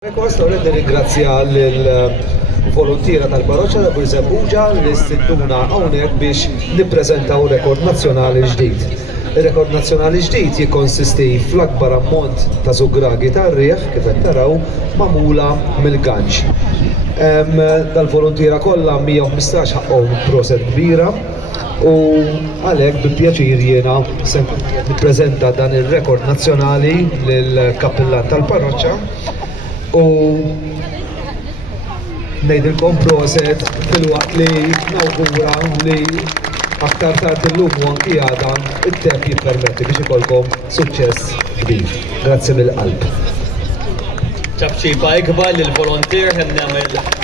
Rekost u ringrazzja l-volontira tal-parroċċa ta' Bużebbuġa li stidnuna hawnhekk biex nippreżentaw rekord nazzjonali ġdid. Ir-rekord nazzjonali ġdid jikkonsisti fl-akbar ammont ta' zugragi tar-riħ kif qed taraw magħmula mill-ganċ. Dal-volontira kollha 115 ħaqhom proset kbira u għalhekk bi pjaċir jiena se nippreżenta dan ir-rekord nazzjonali lill-kappillan tal-parroċċa. U ngħidilkom proset fil-waqt li nawgura li aktar tard illum u anki għada it-temp jippermetti biex ikolkom suċċess kbir. Grazzi mill-qalb. ċabċiba ikbar lill-volontier ħem nagħmel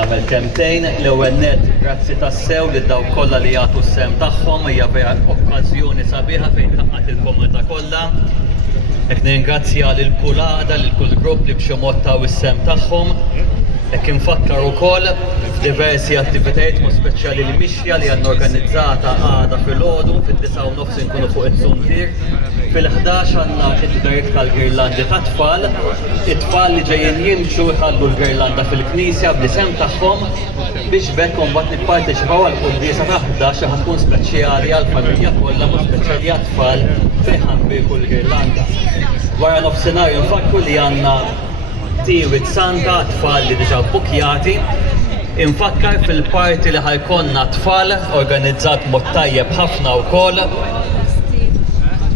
nagħmel kemmtejn l-ewwel nett grazzi tassew lil dawk kollha li jagħtu s-sehem tagħhom hija vera okkażjoni sabiħa fejn taqgħet il-komunità kollha. Hekk ningrazzja lil kull għada lil kull grupp li b'xi mod taw is-sehem tagħhom. Hekk infakkar ukoll f'diversi attivitajiet mhux speċjali li mixja li għandna organizzata għada filgħodu fid-9:30 inkunu fuq it-Suntir. Fil-11 għandna id-dajk tal-girlandi ta' tfal. It-tfal li ġejjin jimxu jħallu l-girlanda fil-knisja bl-isem tagħhom biex bekk mbagħad nipparteċipaw għall-quddiesa ta' 11 li ħatkun speċjali għall-familja kollha mhux speċjali għat-tfal fejn ħanbieku l-girlanda. Wara nofsinhar infakru li għandna tiwit santa tfal li diġà bbukjati. Infakkar fil-parti li ħajkonna tfal organizzat mod tajjeb ħafna wkoll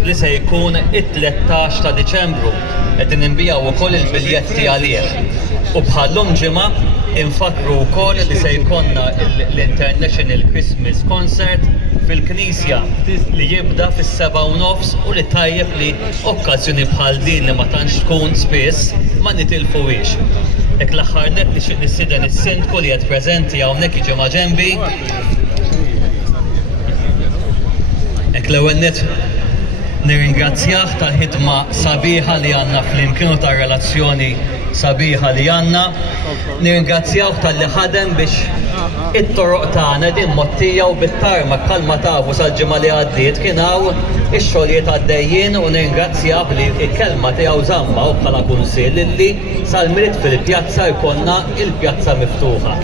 li se jkun it-13 ta' Diċembru qed ninbijaw ukoll il-biljetti għalih. U bħallum ġimgħa infakru wkoll li se jkollna l-International Christmas Concert fil-Knisja li jibda fis-7:30 u li tajjeb li okkażjoni bħal din li ma tantx tkun spiss ma nitilfuhiex. Hekk l-aħħar nett nixtieq nissieden is-sindku li qed preżenti hawnhekk jiġi ma' ġenbi. Hekk l-ewwel nett nirringrazzjah tal-ħidma sabiħa li għandna fl-imkien u tar-relazzjoni sabiħa li għandna. Nirringrazzjah tal-li ħadem biex it-toroq tagħna din mottija u bit-tarma bħalma tafu sal-ġimgħa li għaddiet kien hawn ix-xogħlijiet għaddejjin u nirringrazzjah li l-kelma tiegħu żamma u bħala kunsill li sal-miliet fil-pjazza jkollna il-pjazza miftuħa.